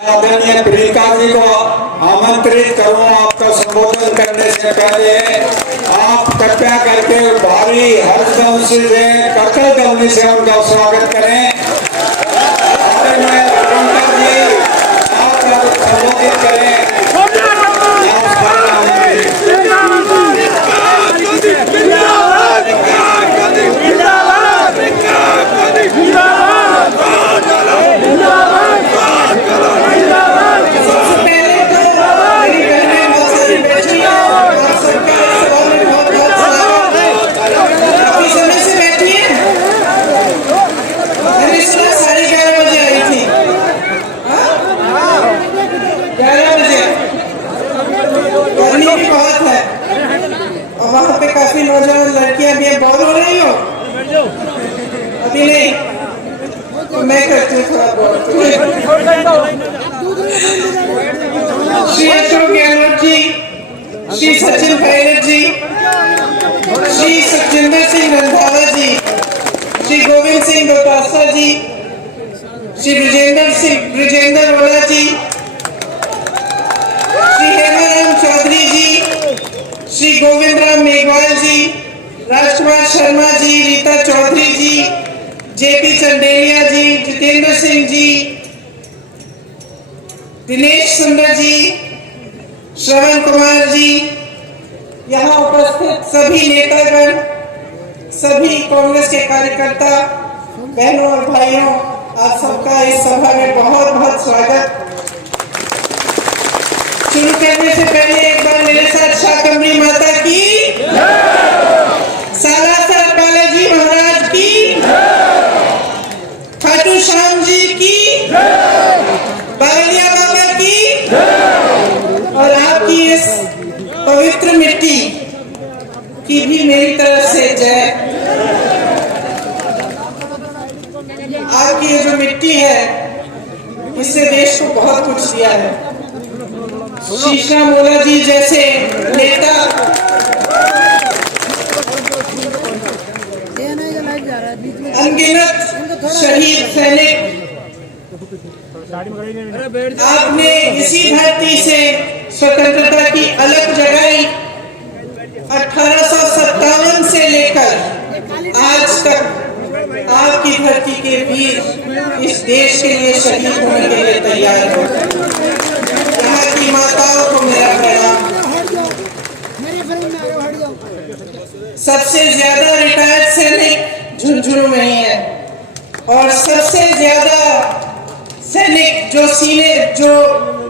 आदरणीय प्रियंका जी को आमंत्रित करूं। आपका संबोधन करने से पहले आप कृपया करके भारी हर्षध्वनि से कड़कड़ ध्वनि से उनका स्वागत करें। आदरणीय प्रियंका जी आप संबोधित करें। वहाँ पे काफी नौजवान लड़कियां भी हैं। बहुत हो रही हो अभी नहीं तो मैं करती हूँ थोड़ा बहुत। श्री अशोक गहलोत जी, श्री सचिन पायलट जी, श्री सुखजिंदर सिंह रंधावा जी, श्री गोविंद सिंह दोतासा जी, श्री ब्रिजेंद्र ओला जी, श्री हेमाराम चौधरी जी, श्री गोविंद राम मेघवाल जी, राजकुमार शर्मा जी, रीता चौधरी जी, जेपी चंदेलिया जी, जितेंद्र सिंह जी, दिनेश सुंदर जी, श्रवण कुमार जी, यहाँ उपस्थित सभी नेतागण, सभी कांग्रेस के कार्यकर्ता, बहनों और भाइयों, आप सबका इस सभा में बहुत बहुत स्वागत। शुरू करने से पहले एक बार मेरे साथ शाकंभरी माता की, सालासर बालाजी महाराज की, खाटू श्याम जी की, बावलिया बाबा की और आपकी इस पवित्र मिट्टी की भी मेरी तरफ से जय। आपकी ये जो मिट्टी है इससे देश को बहुत कुछ दिया है। शीशा मोला जी जैसे नेता, अनगिनत शहीद सैनिक, आपने इसी धरती से स्वतंत्रता की अलग जगाई। 1857 से लेकर आज तक आपकी धरती के वीर इस देश के लिए शहीद होने के लिए तैयार हो। यहाँ की माताओं को मेरा प्रणाम। सबसे ज्यादा रिटायर्ड सैनिक झुंझुनू में ही है और सबसे ज्यादा सैनिक जो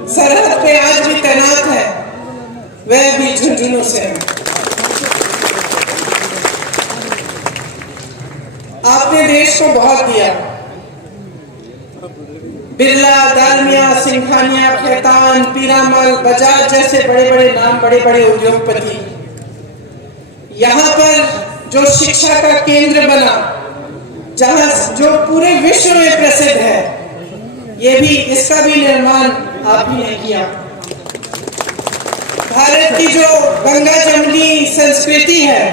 सरहद पे आज भी तैनात है वह भी झुंझुनू से है। आपने देश को बहुत दिया। बिरला, दालमिया, सिंघानिया, खेतान, पीरामल, बजाज जैसे बड़े बड़े नाम, बड़े बड़े उद्योगपति। यहाँ पर जो शिक्षा का केंद्र बना, जहाँ जो पूरे विश्व में प्रसिद्ध है, ये भी इसका भी निर्माण आप ही ने किया। भारत की जो गंगा जमुनी संस्कृति है,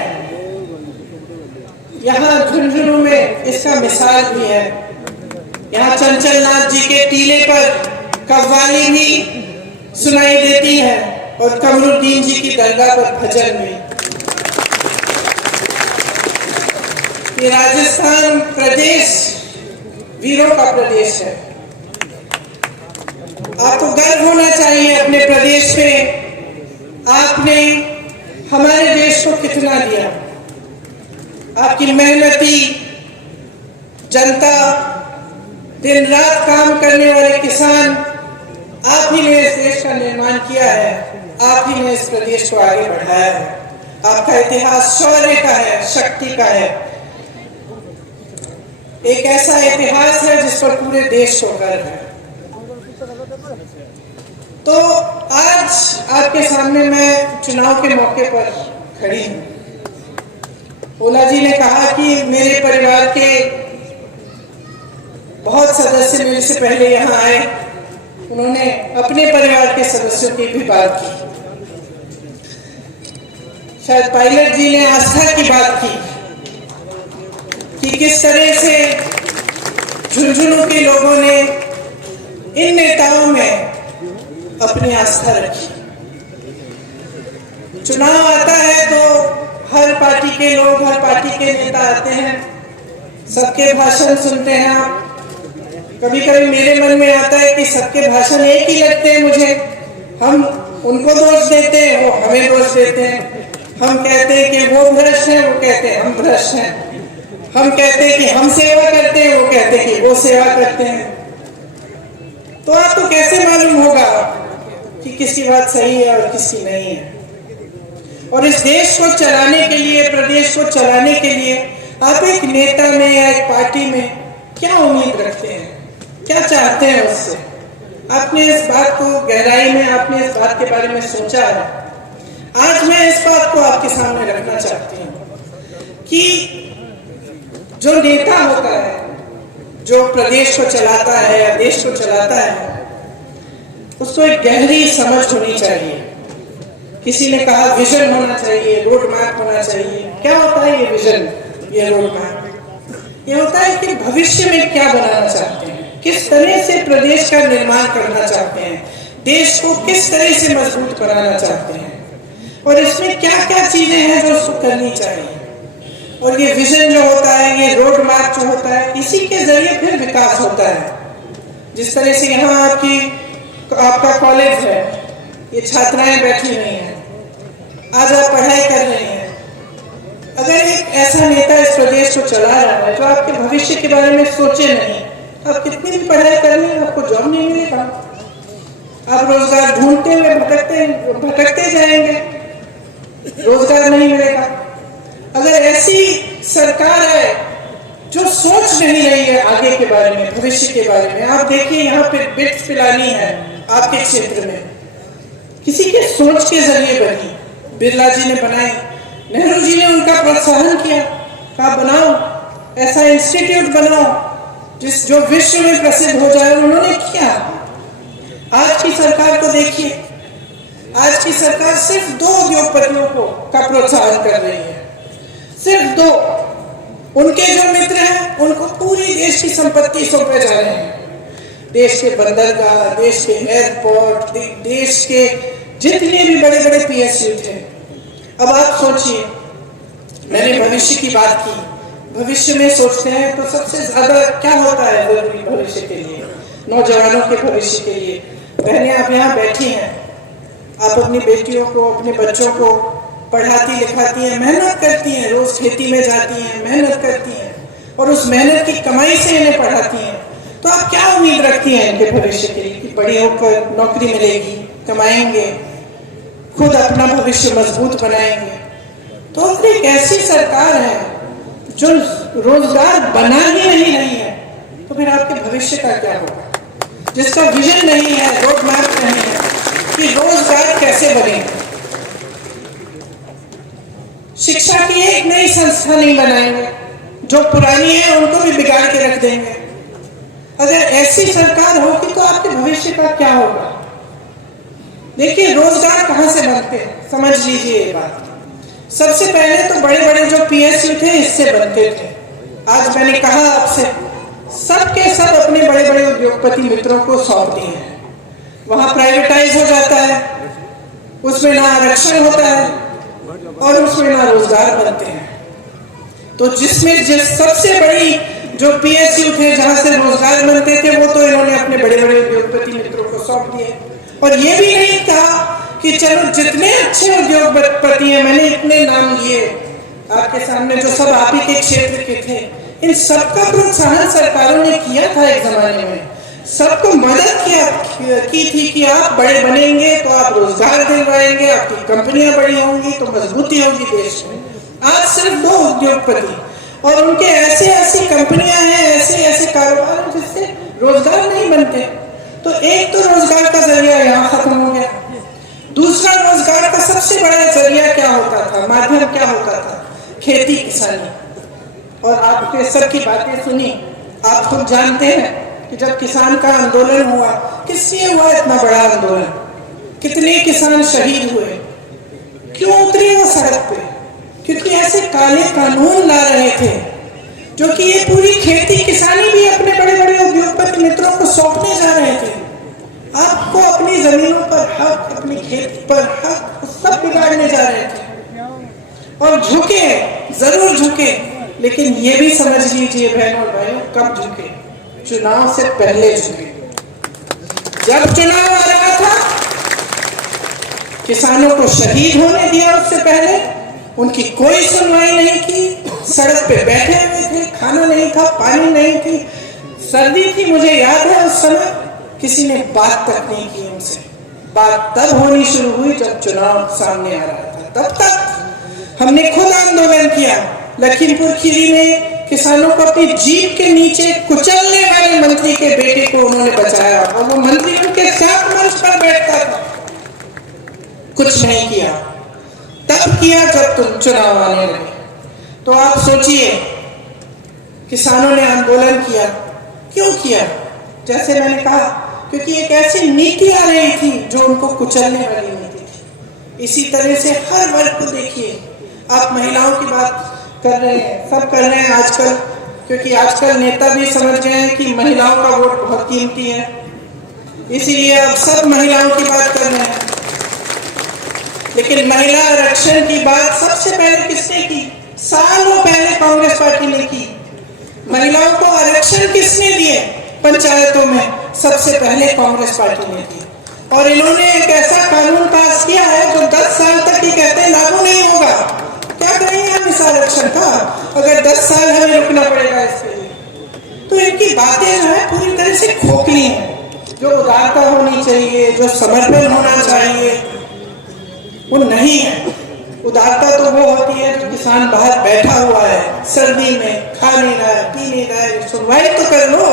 यहाँ झुंझुनू में इसका मिसाल भी है। यहाँ चंचल नाथ जी के टीले पर कव्वाली भी सुनाई देती है और कमरुद्दीन जी की दरगाह पर भजन भी। ये राजस्थान प्रदेश वीरों का प्रदेश है। आपको गर्व होना चाहिए अपने प्रदेश पे। आपने हमारे देश को कितना दिया। आपकी मेहनती जनता, दिन रात काम करने वाले किसान, आप ही ने इस देश का निर्माण किया है। आप ही ने इस प्रदेश को आगे बढ़ाया है। आपका इतिहास शौर्य का है, शक्ति का है। एक ऐसा इतिहास है जिस पर पूरे देश को गर्व है। तो आज आपके सामने मैं चुनाव के मौके पर खड़ी हूँ। ओला जी ने कहा कि मेरे परिवार के बहुत सदस्य मेरे से पहले यहाँ आए। उन्होंने अपने परिवार के सदस्यों की भी बात की। शायद पायलट जी ने आस्था की बात की कि किस तरह से झुंझुनू के लोगों ने इन नेताओं में अपनी आस्था रखी। चुनाव आता है तो हर पार्टी के लोग, हर पार्टी के नेता आते हैं, सबके भाषण सुनते हैं आप। कभी कभी मेरे मन में आता है कि सबके भाषण एक ही लगते हैं मुझे। हम उनको दोष देते हैं, वो हमें दोष देते हैं। हम कहते हैं कि वो भ्रष्ट हैं, वो कहते हैं हम भ्रष्ट हैं। हम कहते हैं कि हम सेवा करते हैं, वो कहते हैं कि वो सेवा करते हैं। तो आपको कैसे मालूम होगा कि किसकी बात सही है और किसकी नहीं है? और इस देश को चलाने के लिए, प्रदेश को चलाने के लिए आप एक नेता में या एक पार्टी में क्या उम्मीद रखते हैं, क्या चाहते हैं उससे? आपने इस बात को गहराई में, आपने इस बात के बारे में सोचा है? आज मैं इस बात को आपके सामने रखना चाहती हूँ कि जो नेता होता है, जो प्रदेश को चलाता है या देश को चलाता है, उसको एक गहरी समझ होनी चाहिए। किसी ने कहा विजन होना चाहिए, रोड मैप होना चाहिए। क्या होता है ये विजन, ये रोड मैप? ये होता है कि भविष्य में क्या बनाना चाहते हैं, किस तरह से प्रदेश का निर्माण करना चाहते हैं, देश को किस तरह से मजबूत बनाना चाहते हैं, और इसमें क्या क्या चीजें हैं जो उसको करनी चाहिए। और ये विजन जो होता है, ये रोड मैप जो होता है, इसी के जरिए फिर विकास होता है। जिस तरह से यहाँ आपका कॉलेज है, ये छात्राएं बैठी हुई हैं, आज आप पढ़ाई कर रहे हैं। अगर एक ऐसा नेता इस प्रदेश को चला रहा है जो आपके भविष्य के बारे में सोचे नहीं, आप कितनी भी पढ़ाई कर लें, आपको जॉब नहीं मिलेगा। आप रोजगार ढूंढते हुए भटकते जाएंगे, रोजगार नहीं मिलेगा। अगर ऐसी सरकार है जो सोच नहीं रही है आगे के बारे में, भविष्य के बारे में, आप देखिए यहाँ पे बिट्स पिलानी है आपके क्षेत्र में, किसी के सोच के जरिए बनी। बिरला जी ने बनाई, नेहरू जी ने उनका प्रोत्साहन किया, कहा बनाओ, ऐसा इंस्टीट्यूट बनाओ जो विश्व में प्रसिद्ध हो जाए, उन्होंने किया। आज की सरकार को देखिए, आज की सरकार सिर्फ 2 उद्योगपतियों का प्रोत्साहन कर रही है, सिर्फ 2। उनके जो मित्र हैं उनको पूरी देश की संपत्ति सौंपे जा रहे हैं। देश के बंदरगाह, देश के एयरपोर्ट, देश के जितने भी बड़े बड़े PSU थे। अब आप सोचिए, मैंने भविष्य की बात की, भविष्य में सोचते हैं तो सबसे ज्यादा क्या होता है जरूरी भविष्य के लिए, नौजवानों के भविष्य के लिए? बहनें आप यहाँ बैठी हैं, आप अपनी बेटियों को, अपने बच्चों को पढ़ाती लिखाती हैं, मेहनत करती हैं, रोज खेती में जाती हैं, मेहनत करती हैं, और उस मेहनत की कमाई से इन्हें पढ़ाती हैं। तो आप क्या उम्मीद रखती हैं इनके भविष्य के लिए कि बड़ी होकर नौकरी मिलेगी, कमाएंगे, खुद अपना भविष्य मजबूत बनाएंगे? तो अगर एक ऐसी सरकार है जो रोजगार बना ही नहीं रही है, तो फिर आपके भविष्य का क्या होगा? जिसका विजन नहीं है, रोड मैप नहीं है कि रोजगार कैसे बने। शिक्षा की एक नई संस्था नहीं बनाएंगे, जो पुरानी है उनको भी बिगाड़ के रख देंगे। अगर ऐसी सरकार होगी तो आपके भविष्य का क्या होगा? देखिए, रोजगार कहां से बनते हैं, समझ लीजिए ये बात। सबसे पहले तो बड़े बड़े जो PSU थे, इससे बनते थे। आज मैंने कहा आपसे, सबके सब अपने बड़े बड़े उद्योगपति मित्रों को सौंप दिए हैं। वहां प्राइवेटाइज हो जाता है, उसमें ना आरक्षण होता है और उसमें ना रोजगार बनते हैं। तो जिसमें सबसे बड़ी जो PSU थे, जहां से रोजगार बनते थे, वो तो इन्होंने अपने बड़े बड़े उद्योगपति मित्रों को सौंप दिए। और ये भी नहीं कहा कि चलो जितने अच्छे उद्योगपति हैं, मैंने इतने नाम लिए आपके सामने जो सब आप ही के क्षेत्र के थे, इन सबका प्रोत्साहन सरकारों ने किया था एक जमाने में, सबको मदद की थी कि आप बड़े बनेंगे तो आप रोजगार दिलवाएंगे, आपकी कंपनियां बड़ी होंगी तो मजबूती होगी देश में। आज सिर्फ 2 उद्योगपति और उनके ऐसी कंपनियां हैं, ऐसे कारोबार हैं जिससे रोजगार नहीं बनते। तो एक तो रोजगार का जरिया यहाँ खत्म हो गया। दूसरा, रोजगार का सबसे बड़ा जरिया क्या होता था, माध्यम क्या होता था? खेती किसानी। और आपने सबकी बातें सुनी, आप खुद जानते हैं कि जब किसान का आंदोलन हुआ, किस लिए हुआ इतना बड़ा आंदोलन, कितने किसान शहीद हुए, क्यों उतरे वो सड़क पे? क्योंकि ऐसे काले कानून ला रहे थे जो कि ये पूरी खेती किसानी भी अपने बड़े बड़े उद्योगपति मित्रों को सौंपने जा रहे थे। आपको अपनी जमीनों पर हक, अपनी खेती पर हक, सब बिगाड़ने जा रहे थे। और झुके, जरूर झुके, लेकिन ये भी समझ लीजिए बहनों और भाइयों, कब झुके? चुनाव से पहले झुके। जब चुनाव आ रहा था, किसानों को शहीद होने दिया, उससे पहले उनकी कोई सुनवाई नहीं की, सड़क पे बैठे हुए थे, खाना नहीं था, पानी नहीं थी, सर्दी थी, मुझे याद है उस समय किसी ने बात तक नहीं की उनसे। बात तब होनी शुरू हुई जब चुनाव सामने आ रहा था। तब तक हमने खुद आंदोलन किया। लखीमपुर खीरी में किसानों को अपनी जीप के नीचे कुचलने वाले मंत्री के बेटे को उन्होंने बचाया, और वो मंत्री उनके साथ मंच पर बैठता था। कुछ नहीं किया, तब किया जब तुम चुनाव आने लगे। तो आप सोचिए, किसानों ने आंदोलन किया, क्यों किया? जैसे मैंने कहा, क्योंकि एक ऐसी नीति आ रही थी जो उनको कुचलने वाली नीति थी। इसी तरह से हर वर्ग को देखिए, आप महिलाओं की बात कर रहे हैं, सब कर रहे हैं आजकल, क्योंकि आजकल नेता भी समझ गए हैं कि महिलाओं का वोट बहुत कीमती है, इसीलिए अब सब महिलाओं की बात कर रहे हैं। लेकिन महिला आरक्षण की बात सबसे पहले किसने की? सालों पहले कांग्रेस पार्टी ने की। महिलाओं को आरक्षण किसने दिए? पंचायतों में सबसे पहले कांग्रेस पार्टी ने की। और इन्होंने एक ऐसा कानून पास किया है जो 10 साल तक ही कहते हैं लागू नहीं होगा। क्या करेंगे हम इस आरक्षण का, अगर 10 साल हमें रुकना पड़ेगा इसके लिए? तो इनकी बातें जो है पूरी तरह से खोखली हैं। जो उदारता होनी चाहिए, जो समर्पण होना चाहिए, वो नहीं है। उदारता तो वो होती है जो किसान बाहर बैठा हुआ है सर्दी में, खा नहीं रहा है, पी नहीं रहा है, सुनवाई तो कर लो,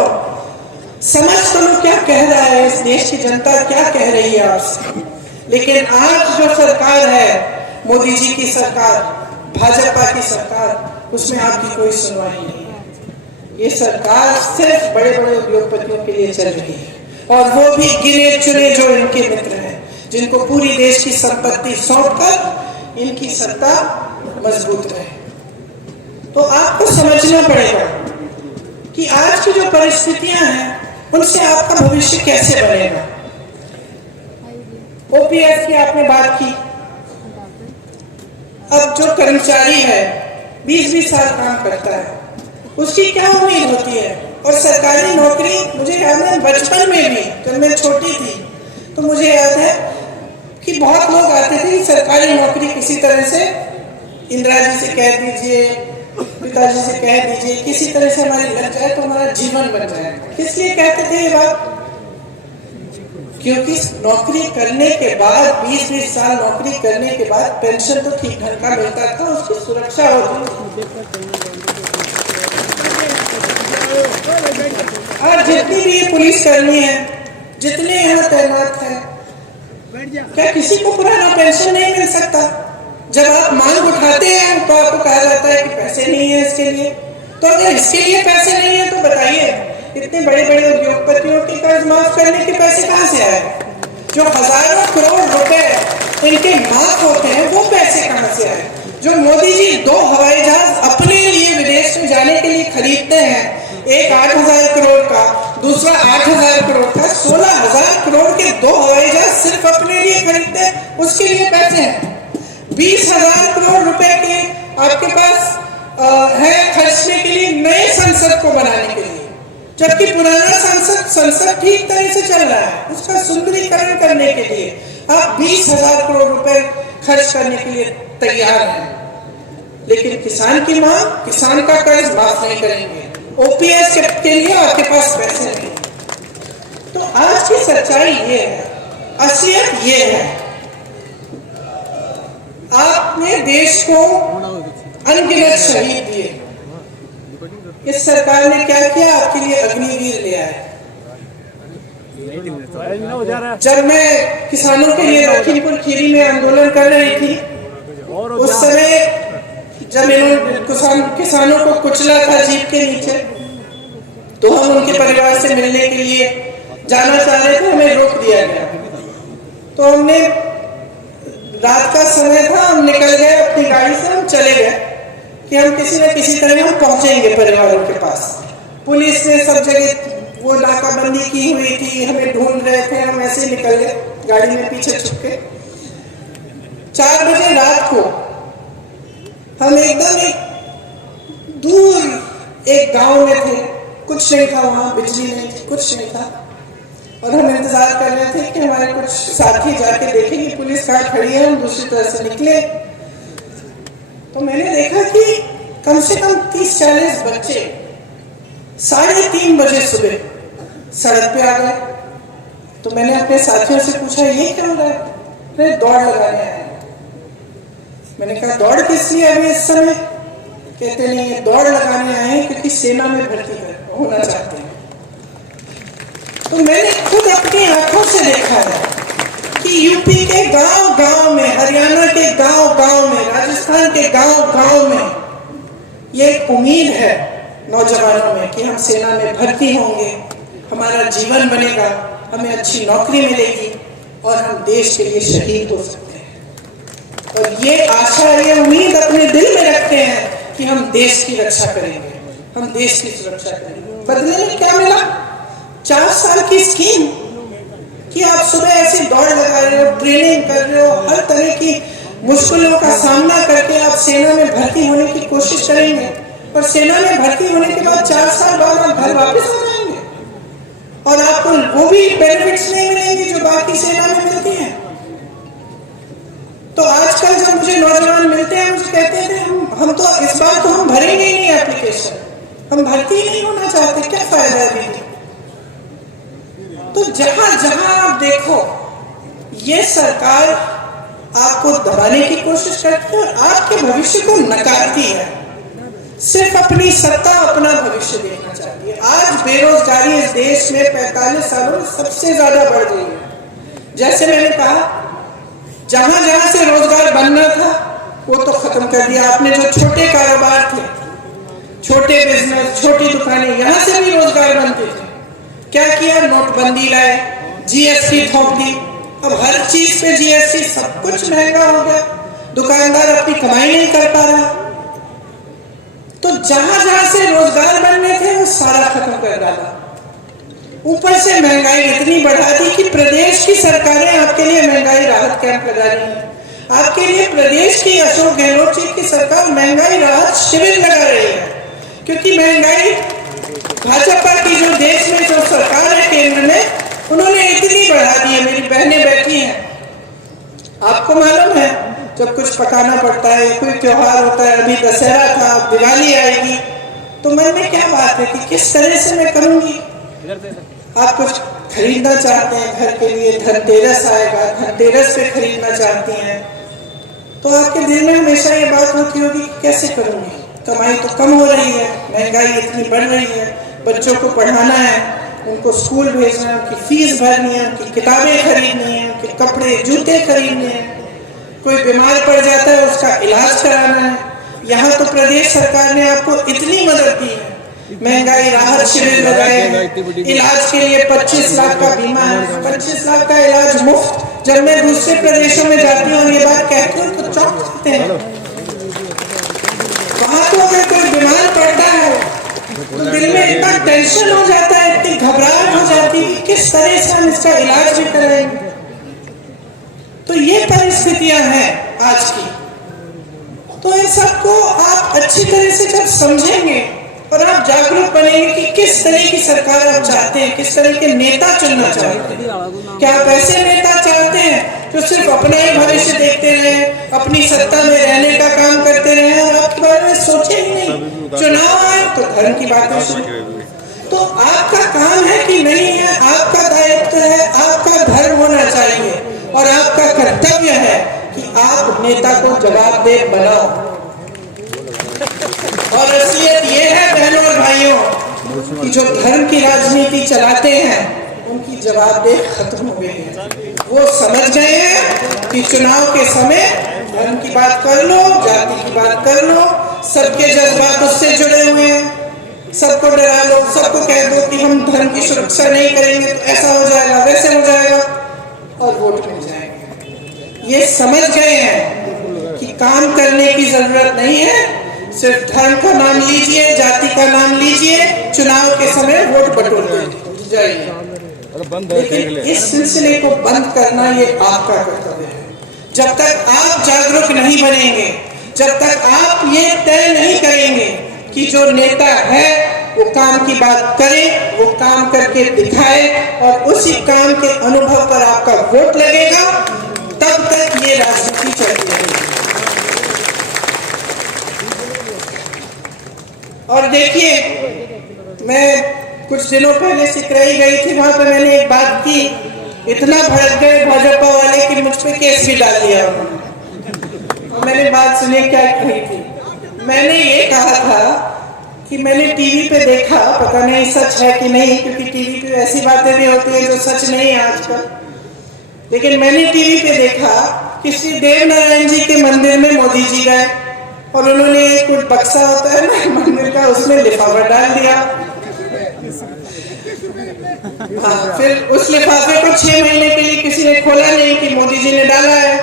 समझ तो लो क्या कह रहा है इस देश की जनता, क्या कह रही है आपसे। लेकिन आज जो सरकार है, मोदी जी की सरकार, भाजपा की सरकार, उसमें आपकी कोई सुनवाई नहीं है। ये सरकार सिर्फ बड़े बड़े उद्योगपतियों के लिए चल रही है, और वो भी गिने चुने जो इनके मित्र हैं, जिनको पूरी देश की संपत्ति सौंपकर इनकी सत्ता मजबूत रहे। तो आपको समझना पड़ेगा कि आज की जो परिस्थितियां हैं, उनसे आपका भविष्य कैसे बनेगा। ओपीएस की आपने बात की। अब जो कर्मचारी है 20-20 साल काम करता है, उसकी क्या उम्मीद होती है? और सरकारी नौकरी, मुझे याद है बचपन में भी जब मैं छोटी थी तो मुझे याद है कि बहुत लोग आते थे कि सरकारी नौकरी किसी तरह से इंदिरा जी से कह दीजिए, पिताजी से कह दीजिए, किसी तरह से हमारी लग जाए तो हमारा जीवन बन जाए। किस लिए कहते थे ये बात? क्योंकि नौकरी करने के बाद 20-20 साल नौकरी करने के बाद पेंशन तो ठीक ढंग का मिलता था, उसकी सुरक्षा होती थी। आज जितनी भी पुलिस कर्मी है, जितने यहाँ तैनात हैं, क्या किसी को पुराना पेंशन नहीं मिल सकता? जब आप मांग उठाते हैं तो आपको कहा जाता है कि पैसे नहीं है इसके लिए। तो अगर इसके लिए पैसे नहीं है तो बताइए, इतने बड़े बड़े उद्योगपतियों के कर्ज माफ करने के पैसे कहाँ से आए? जो हजारों करोड़ रुपए इनके माफ होते हैं, वो पैसे कहाँ से आए? जो मोदी जी 2 हवाई जहाज अपने लिए विदेश में जाने के लिए खरीदते हैं, एक 8,000 करोड़ का, दूसरा 8,000 करोड़ का, 16,000 करोड़ के 2 हवाई जहाज सिर्फ अपने लिए खरीदते हैं, उसके लिए पैसे हैं। 20,000 करोड़ रुपए के आपके पास है खर्चने के लिए नए संसद को बनाने के लिए, जबकि पुराना संसद ठीक तरह से चल रहा है, उसका सुंदरीकरण करने के लिए आप 20,000 करोड़ रुपए खर्च करने के लिए तैयार हैं। लेकिन किसान की मांग, किसान का कर्ज माफ नहीं करेंगे, ओपीएस के लिए आपके पास पैसे नहीं। तो आज की सच्चाई ये है, असलियत ये है, आपने देश को अनगिनत शहीद दिए। इस सरकार ने क्या किया? आपके लिए अग्निवीर ले आए। जब मैं किसानों के लिए लखीमपुर खीरी में आंदोलन कर रही थी, उस समय जब इन्होंने किसानों को कुचला था जीप के नीचे, तो हम उनके परिवार से मिलने के लिए जाना चाह रहे थे, हमें रोक दिया गया। तो हमने, रात का समय था, हम निकल गए अपनी गाड़ी से, हम चले गए कि हम किसी न किसी तरह हम पहुंचेंगे परिवारों के पास। पुलिस ने सब जगह वो नाकाबंदी की हुई थी, हमें ढूंढ रहे थे, हम ऐसे निकल गए गाड़ी में पीछे छुप के। 4 बजे रात को हम एकदम एक दूर एक गांव में थे, कुछ नहीं था वहां, बिजली नहीं थी, कुछ नहीं था, और हम इंतजार कर रहे थे कि हमारे कुछ साथी जाके देखेंगे पुलिस कार खड़ी है, हम दूसरी तरफ से निकले तो मैंने देखा कि कम से कम 30-40 बच्चे 3:30 बजे सुबह सड़क पे आ गए। तो मैंने अपने साथियों से पूछा ये क्या हो रहा है? अरे दौड़ लगाने आए। मैंने कहा दौड़ किस लिए अभी इस समय? कहते नहीं, ये दौड़ लगाने आए हैं क्योंकि सेना में भर्ती होना चाहते हैं। तो मैंने खुद अपनी आंखों से देखा है कि यूपी के गांव-गांव में, हरियाणा के गांव-गांव में, राजस्थान के गांव-गांव में ये एक उम्मीद है नौजवानों में कि हम सेना में भर्ती होंगे, हमारा जीवन बनेगा, हमें अच्छी नौकरी मिलेगी और हम देश के लिए शहीद हो सकते हैं। और ये आशा, ये उम्मीद अपने दिल में रखते हैं कि हम देश की रक्षा करेंगे, हम देश की सुरक्षा करेंगे। बदले में क्या मिला? 4 साल की स्कीम कि आप सुबह ऐसी दौड़ लगा रहे हो, ट्रेनिंग कर रहे हो, हर तरह की मुश्किलों का सामना करके आप सेना में भर्ती होने की कोशिश करेंगे, और सेना में भर्ती होने के बाद 4 साल बाद आप घर वापस आ जाएंगे और आपको वो भी बेनिफिट्स नहीं मिलेंगे जो बाकी सेना में मिलती हैं। तो आजकल जब मुझे नौजवान मिलते हैं, मुझे कहते थे हम तो इस बार तो हम भरेंगे ही नहीं एप्लीकेशन, हम भर्ती नहीं होना चाहते, क्या फायदा है दीदी? तो जहां जहां आप देखो ये सरकार आपको दबाने की कोशिश करती है और आपके भविष्य को नकारती है, सिर्फ अपनी सत्ता, अपना भविष्य देखना चाहती है। आज बेरोजगारी इस देश में 45 सालों में सबसे ज्यादा बढ़ गई है। जैसे मैंने कहा, जहां जहां से रोजगार बनना था वो तो खत्म कर दिया आपने। जो छोटे कारोबार थे, छोटे बिजनेस, छोटी दुकानें, यहां से भी रोजगार बनते थे, क्या किया? नोटबंदी लाए, जीएसटी थोप दी, अब हर चीज पे जीएसटी, सब कुछ महंगा हो गया, दुकानदार अपनी कमाई नहीं कर पा रहा। तो जहां जहां से रोजगार बनने थे वो सारा खत्म कर डाला। ऊपर से महंगाई इतनी बढ़ा दी कि प्रदेश की सरकारें आपके लिए महंगाई राहत कैंप लगा रही है। आपके लिए प्रदेश की अशोक गहलोत जी की सरकार महंगाई राहत शिविर लगा रही है, क्योंकि महंगाई भाजपा की जो देश में जो सरकार है केंद्र में, उन्होंने इतनी बढ़ा दी है। मेरी बहनें बैठी हैं, आपको मालूम है जब कुछ पकाना पड़ता है, कोई त्योहार होता है, अभी दशहरा था, दिवाली आएगी, तो मन में क्या बात है कि किस तरह से मैं करूंगी। आप कुछ खरीदना चाहते हैं घर के लिए, धनतेरस आएगा, धनतेरस पे खरीदना चाहती हैं, तो आपके दिल में हमेशा ये बात होती होगी कैसे करूंगी, कमाई तो कम हो रही है, महंगाई इतनी बढ़ रही है, बच्चों को पढ़ाना है, उनको स्कूल भेजना है, उनकी फीस भरनी है, उनकी किताबें खरीदनी है, उनके कपड़े जूते खरीदने हैं, कोई बीमार पड़ जाता है उसका इलाज कराना है। यहाँ तो प्रदेश सरकार ने आपको इतनी मदद दी है, महंगाई राहत शिविर लगाए हैं, इलाज के लिए 25 लाख का बीमा है, 25 लाख का इलाज मुफ्त। जब मैं दूसरे प्रदेशों में जाती हूँ ये बात कहती हूँ तो चौंक जाते हैं। वहां तो अगर कोई बीमार पड़ता है तो दिल में इतना टेंशन हो जाता है, इतनी घबराहट हो जाती है कि किस तरह से हम इसका इलाज भी कराएंगे। तो ये परिस्थितियां हैं आज की। तो इन सबको आप अच्छी तरह से जब समझेंगे और आप जागरूक बनेंगे कि किस तरह की सरकार आप चाहते हैं, किस तरह के नेता चुनना चाहते हैं। क्या आप ऐसे नेता चाहते हैं जो सिर्फ अपना ही भविष्य देखते रहे, अपनी सत्ता में रहने का काम करते रहे और आपके बारे में सोचे ही नहीं? चुनाव आए तो धर्म की बातें शुरू। तो आपका काम है कि नहीं है, आपका दायित्व है, आपका धर्म होना चाहिए और आपका कर्तव्य है कि आप नेता को जवाबदेह बनाओ। और असलियत ये है बहनों और भाइयों कि जो धर्म की राजनीति चलाते हैं उनकी जवाबदेही खत्म हो गई है। वो समझ गए हैं कि चुनाव के समय धर्म की बात कर लो, जाति की बात कर लो, सबके जज्बात उससे जुड़े हुए हैं, सबको डरा लो, सबको कह दो कि हम धर्म की सुरक्षा नहीं करेंगे तो ऐसा हो जाएगा, वैसे हो जाएगा और वोट मिल जाएंगे। ये समझ गए हैं कि काम करने की जरूरत नहीं है, सिर्फ धर्म का नाम लीजिए, जाति का नाम लीजिए, चुनाव के समय वोट बटोर दीजिए। जाइए, लेकिन इस सिलसिले को बंद करना ये आपका कर्तव्य है। जब तक आप जागरूक नहीं बनेंगे, जब तक आप ये तय नहीं करेंगे कि जो नेता है वो काम की बात करे, वो काम करके दिखाए और उसी काम के अनुभव पर आपका वोट लगेगा, तब तक ये राजनीति चलती रहेगी। और देखिए, मैं कुछ दिनों पहले सिकरई गई थी, वहां पर मैंने एक बात की, इतना भड़क गए भाजपा वाले कि मुझ पे केस भी डाल दिया उन्होंने। और मैंने बात सुनी, क्या कही थी, मैंने ये कहा था कि मैंने टीवी पे देखा, पता नहीं सच है कि नहीं, क्योंकि टीवी पे ऐसी बातें भी होती हैं जो सच नहीं है आजकल, लेकिन मैंने टीवी पे देखा कि श्री देव नारायण जी के मंदिर में मोदी जी गए और उन्होंने कुछ बक्सा होता है ना मंदिर का, उसमें लिफाफा डाल दिया। हाँ, फिर उस लिफाफे को 6 महीने के लिए किसी ने खोला नहीं कि मोदी जी ने डाला है।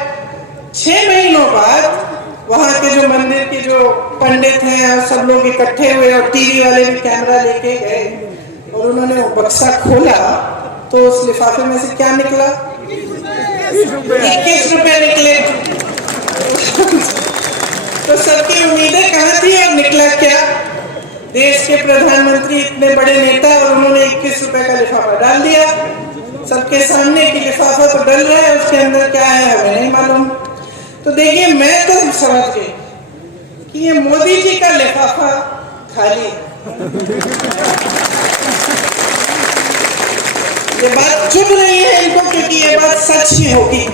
6 महीनों बाद वहां के जो मंदिर के जो पंडित हैं और सब लोग इकट्ठे हुए और टीवी वाले भी कैमरा लेके गए और उन्होंने वो बक्सा खोला, तो उस लिफाफे में से क्या निकला? 21 रुपए निकले। तो सबकी उम्मीदें कहाँ थी और निकला क्या? देश के प्रधानमंत्री इतने बड़े नेता और उन्होंने 21 रुपए का लिफाफा डाल दिया सबके सामने कि लिफाफा तो डल रहा है, उसके अंदर क्या है हमें नहीं मालूम। तो देखिए, मैं तो समझ गई कि ये मोदी जी का लिफाफा खाली है। ये बात चुभ रही है इनको, क्योंकि ये बात सच ही होगी।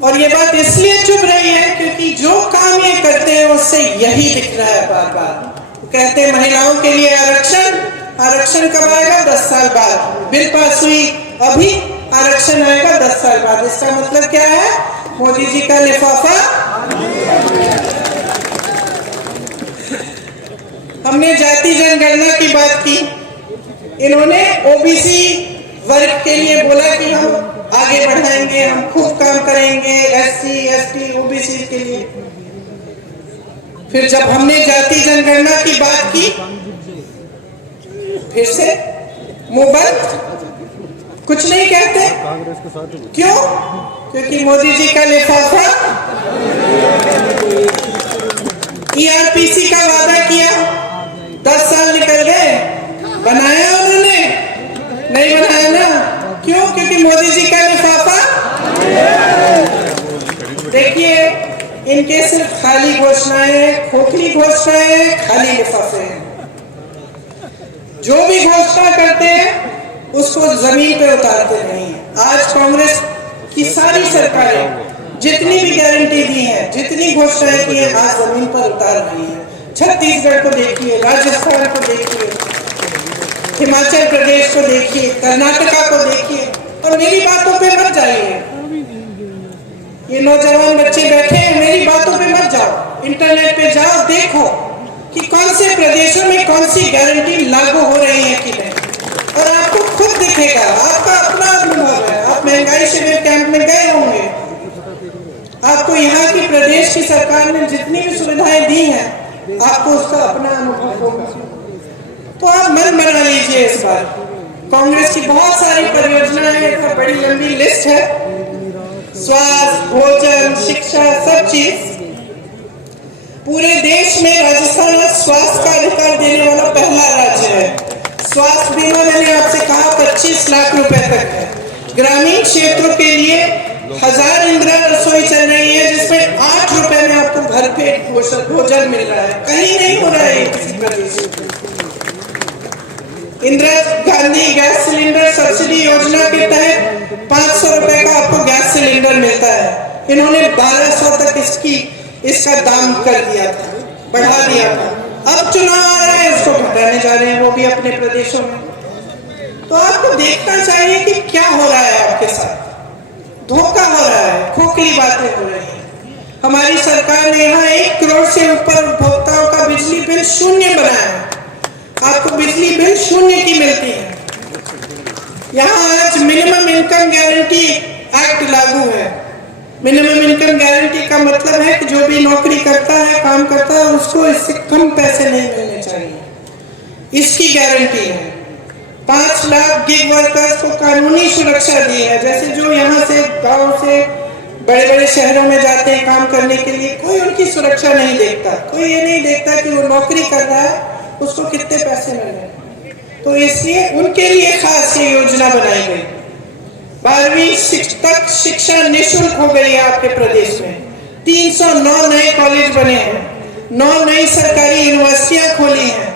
और ये बात इसलिए चुभ रही है क्योंकि जो काम ये करते हैं उससे यही दिख रहा है बार बार। वो कहते हैं महिलाओं के लिए आरक्षण, आरक्षण कब आएगा? 10 साल बाद। बिल पास हुई, अभी आरक्षण आएगा 10 साल बाद। इसका मतलब क्या है? मोदी जी का लिफाफा। हमने जाति जनगणना की बात की, इन्होंने ओबीसी वर्ग के लिए बोला कि हम आगे बढ़ाएंगे, हम खूब काम करेंगे एससी, एसटी, ओबीसी के लिए। फिर जब हमने जाति जनगणना की बात की, फिर से मुंह बंद, कुछ नहीं कहते। क्यों? क्योंकि मोदी जी का लिफाफा। ईआरपीसी का वादा किया, 10 साल निकल गए, बनाया उन्होंने? नहीं बनाया ना। क्यों? क्योंकि मोदी जी का लिफाफा। देखिए, इनके सिर्फ खाली घोषणाएं, खोखली घोषणाएं, खाली लिफाफे हैं। जो भी घोषणा करते हैं उसको जमीन पे उतारते नहीं है। आज कांग्रेस की सारी सरकारें जितनी भी गारंटी दी है, जितनी घोषणाएं की है, आज जमीन पर उतार रही है। छत्तीसगढ़ को देखिए, राजस्थान को देखिए, हिमाचल प्रदेश को देखिए, कर्नाटका को देखिए, और मेरी बातों पे मत जाइए। ये नौजवान बच्चे बैठे हैं, मेरी बातों पे मत जाओ, इंटरनेट पे जाओ, देखो कि कौन से प्रदेशों में कौन सी गारंटी लागू हो रही है कि नहीं, और आपको खुद दिखेगा। आपका अपना अनुभव है, आप महंगाई शिविर कैंप में गए होंगे, आपको यहाँ की प्रदेश की सरकार ने जितनी भी सुविधाएं दी हैं, आपको उसका अपना अनुभव होगा। तो आप मन बना लीजिए इस बार। कांग्रेस की बहुत सारी परियोजनाएं हैं, बड़ी लंबी लिस्ट है, स्वास्थ्य, भोजन, शिक्षा, सब चीज। पूरे देश में राजस्थान स्वास्थ्य का अधिकार देने वाला पहला राज्य है। स्वास्थ्य बीमा मैंने आपसे कहा 25 लाख रुपए तक है। ग्रामीण क्षेत्रों के लिए 1000 इंदिरा रसोई चल रही है, जिसमें 8 रुपए में आपको भरपेट भोजन मिल रहा है। कहीं नहीं हो रहा है किसी प्रदेश में। Indira Gandhi gas cylinder subsidy योजना के तहत 500 रुपए का आपको गैस सिलेंडर मिलता है। इन्होंने 1200 तक इसका दाम कर दिया था, बढ़ा दिया था। अब चुनाव आ रहा है, इसको घटाने जा रहे हैं, वो भी अपने प्रदेशों में। तो आपको देखना चाहिए कि क्या हो रहा है आपके साथ। धोखा हो रहा है, खोखली बातें हो रही है। हमारी सरकार ने यहाँ 1 करोड़ से ऊपर उपभोक्ताओं का बिजली बिल शून्य बनाया है। आपको बिजली बिल शून्य की मिलती है। यहाँ आज मिनिमम इनकम गारंटी एक्ट लागू है। मिनिमम इनकम गारंटी का मतलब है कि जो भी नौकरी करता है, काम करता है, उसको इससे कम पैसे नहीं मिलने चाहिए, इसकी गारंटी है। 5 लाख गिग वर्कर्स को कानूनी सुरक्षा दी है। जैसे जो यहाँ से गांव से बड़े बड़े शहरों में जाते हैं काम करने के लिए, कोई उनकी सुरक्षा नहीं देखता, कोई ये नहीं देखता कि वो नौकरी कर रहा है उसको कितने पैसे मिल रहे हैं। तो इसलिए उनके लिए खास ये योजना बनाई गई। 12वीं तक शिक्षा निःशुल्क हो गई है आपके प्रदेश में। 309 नए कॉलेज बने हैं, 9 नई सरकारी यूनिवर्सिटियां खोली हैं,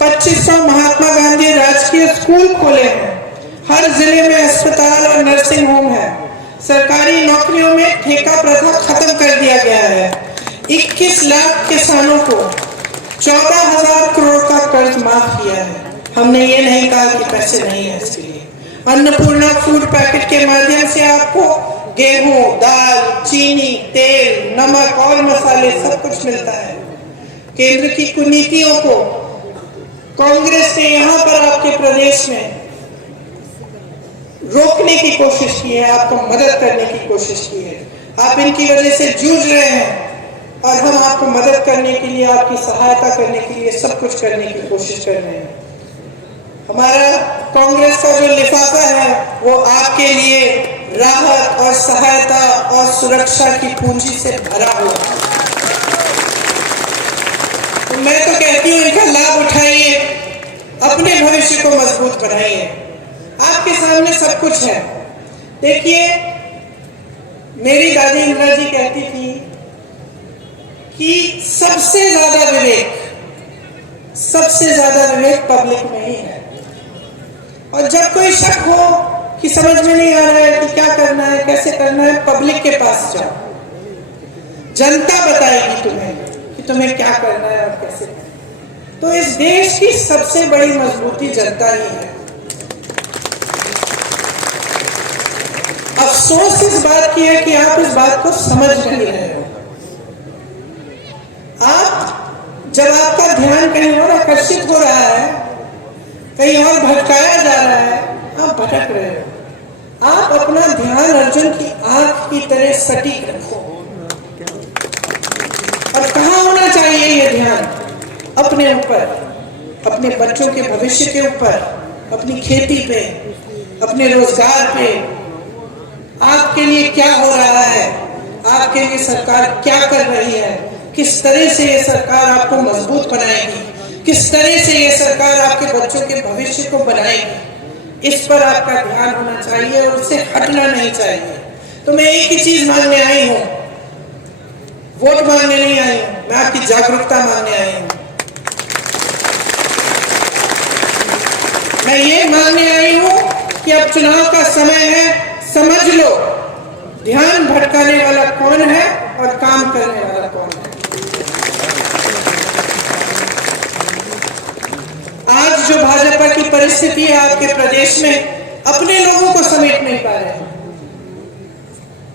2500 महात्मा गांधी राजकीय स्कूल खोले हैं, हर जिले में अस्पताल और नर्सिंग होम है, सरकारी नौकरियों में ठेका प्रथा खत्म कर दिया गया है, 21 लाख किसानों को 14,000 करोड़ का कर्ज माफ किया है। हमने ये नहीं कहा कि पैसे नहीं है इसके लिए। अन्नपूर्णा फूड पैकेट के माध्यम से आपको गेहूं, दाल, चीनी, तेल, नमक और मसाले सब कुछ मिलता है। केंद्र की कुनीतियों को कांग्रेस ने यहाँ पर आपके प्रदेश में रोकने की कोशिश की है, आपको मदद करने की कोशिश की है। आप इनकी वजह से जूझ रहे हैं और हम आपको मदद करने के लिए, आपकी सहायता करने के लिए सब कुछ करने की कोशिश कर रहे हैं। हमारा कांग्रेस का जो लिफाफा है वो आपके लिए राहत और सहायता और सुरक्षा की पूंजी से भरा हुआ। तो मैं तो कहती हूँ इनका लाभ उठाइए, अपने भविष्य को मजबूत बनाइए। आपके सामने सब कुछ है। देखिए, मेरी दादी इंदिरा जी कहती थी कि सबसे ज्यादा विवेक पब्लिक में ही है। और जब कोई शक हो कि समझ में नहीं आ रहा है कि क्या करना है, कैसे करना है, पब्लिक के पास जाओ, जनता बताएगी तुम्हें कि तुम्हें क्या करना है और कैसे करना है। तो इस देश की सबसे बड़ी मजबूती जनता ही है। अफसोस इस बात की है कि आप इस बात को समझ नहीं रहे हो। आप जब आपका ध्यान कहीं और आकर्षित हो रहा है, कहीं और भटकाया जा रहा है, आप भटक रहे हो। आप अपना ध्यान अर्जुन की आंख की तरह सटीक रखो। और कहाँ होना चाहिए ये ध्यान? अपने ऊपर, अपने बच्चों के भविष्य के ऊपर, अपनी खेती पे, अपने रोजगार पे। आपके लिए क्या हो रहा है, आपके लिए सरकार क्या कर रही है, किस तरह से ये सरकार आपको मजबूत बनाएगी, किस तरह से ये सरकार आपके बच्चों के भविष्य को बनाएगी, इस पर आपका ध्यान होना चाहिए और इससे हटना नहीं चाहिए। तो मैं एक ही चीज मांगने आई हूँ, वोट मांगने नहीं आई हूँ, मैं आपकी जागरूकता मांगने आई हूँ। मैं ये मांगने आई हूँ कि अब चुनाव का समय है, समझ लो ध्यान भटकाने वाला कौन है और काम करने वाला कौन है। आज जो भाजपा की परिस्थिति है आपके प्रदेश में, अपने लोगों को समेट नहीं पा रहे हैं,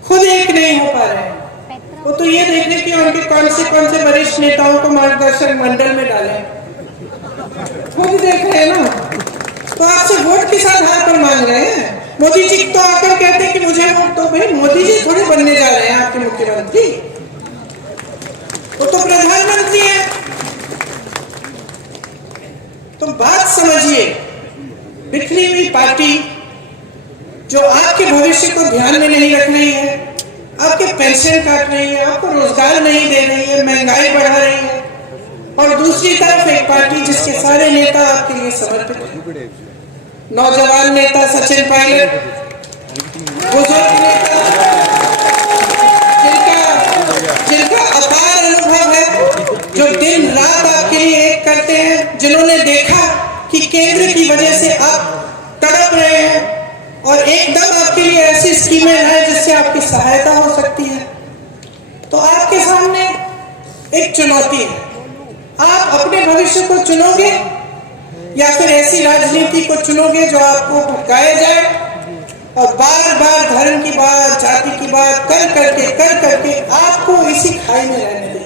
खुद एक नहीं हो पा रहे हैं। वो तो ये देखने की उनके कौन से वरिष्ठ नेताओं को मार्गदर्शक मंडल में डालें, खुद देख रहे हैं ना। तो आपसे वोट किस आधार पर मांग रहे हैं? मोदी जी तो आकर कहते हैं कि मुझे वोट दो। भाई मोदी जी थोड़ी बनने जा रहे हैं आपके मुख्यमंत्री, वो तो प्रधानमंत्री है। तो बात समझिए, बिखरी हुई पार्टी जो आपके भविष्य को ध्यान में नहीं रख रही है, आपके पेंशन काट रही है, आपको रोजगार नहीं दे रही है, महंगाई बढ़ा रही है, और दूसरी तरफ एक पार्टी जिसके सारे नेता आपके लिए समर्पित हैं। नौजवान नेता सचिन पायलट, बुजुर्ग नेता जिनका अपार अनुभव है, जो दिन रात आपके लिए एक करते हैं, जिन्होंने देखा कि केंद्र की वजह से आप तड़प रहे हैं और एकदम आपके लिए ऐसी स्कीमें हैं जिससे आपकी सहायता हो सकती है। तो आपके सामने एक चुनौती है, आप अपने भविष्य को चुनोगे या फिर ऐसी राजनीति को चुनोगे जो आपको भटकाया जाए और बार बार धर्म की बात, जाति की बात कर करके आपको इसी खाई में रहने देगी।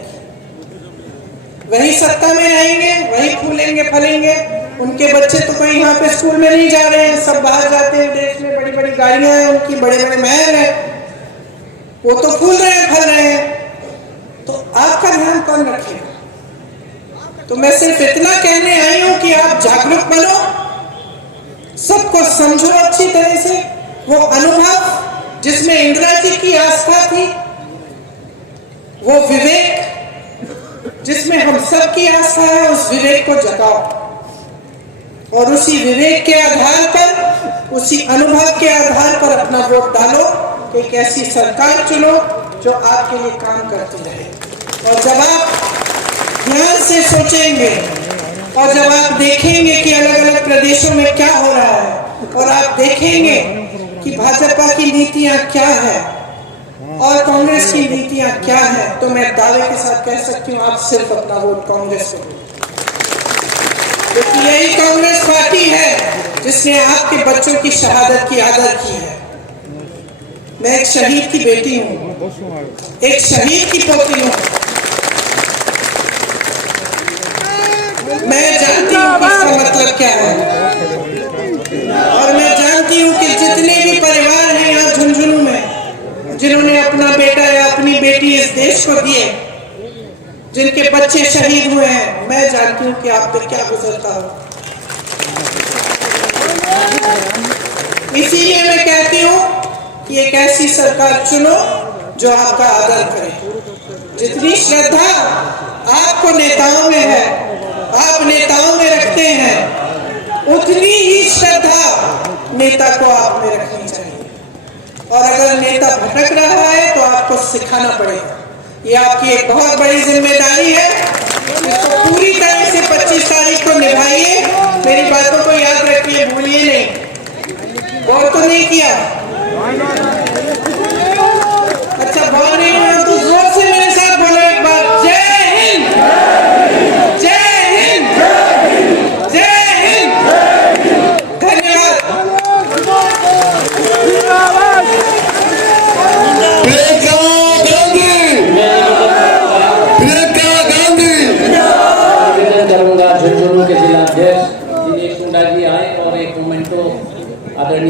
वही सत्ता में रहेंगे, वही फूलेंगे फलेंगे। उनके बच्चे तो कोई यहाँ पे स्कूल में नहीं जा रहे हैं, सब बाहर जाते हैं, देश में बड़ी बड़ी गाड़ियां हैं उनकी, बड़े बड़े महल हैं, वो तो फूल रहे हैं, फल रहे हैं। तो आपका ध्यान कौन रखेगा? तो मैं सिर्फ इतना कहने आई हूं कि आप जागरूक बनो, सबको समझो अच्छी तरह से। वो अनुभव जिसमें इंदिरा जी की आस्था थी, वो विवेक जिसमें हम सब की आस्था है, उस विवेक को जगाओ और उसी विवेक के आधार पर, उसी अनुभव के आधार पर अपना वोट डालो कि एक ऐसी सरकार चुनो जो आपके लिए काम करती रहे। और जब आप ध्यान से सोचेंगे और जब आप देखेंगे कि अलग अलग प्रदेशों में क्या हो रहा है और आप देखेंगे कि भाजपा की नीतियां क्या है और कांग्रेस की नीतियां क्या है, तो मैं दावे के साथ कह सकती हूँ आप सिर्फ अपना वोट कांग्रेस को दो, क्योंकि यही कांग्रेस पार्टी है जिसने आपके बच्चों की शहादत की आदर की है। मैं एक शहीद की बेटी हूँ, एक शहीद की पोती हूँ। मैं जानती हूँ कि इसका मतलब क्या है और मैं जानती हूँ कि जितने भी परिवार हैं यहाँ झुंझुनू में जिन्होंने अपना बेटा या अपनी बेटी इस देश को दिए, जिनके बच्चे शहीद हुए हैं, मैं जानती हूँ कि आप पे क्या गुजरता हो। इसीलिए मैं कहती हूँ कि एक ऐसी सरकार चुनो जो आपका आदर करे। जितनी श्रद्धा आपको नेताओं में है, आप नेताओं में रखते हैं, उतनी ही श्रद्धा नेता को आप में रखनी चाहिए। और अगर नेता भटक रहा है तो आपको सिखाना पड़ेगा। ये आपकी एक बहुत बड़ी जिम्मेदारी है, इसको पूरी तरह से 25 तारीख को निभाइए। मेरी बातों को याद रखिए, भूलिए नहीं। गौर तो नहीं किया? अच्छा, गौर नहीं हुआ तो जोर से मेरे साथ बोलो एक बार, जय हिंद, जय हिंद, जय हिंद। धन्यवाद। करूंगा झुंझुनू के जिला अध्यक्ष दिनेश कुंडा जी आए और एक मोमेंटो आदरणीय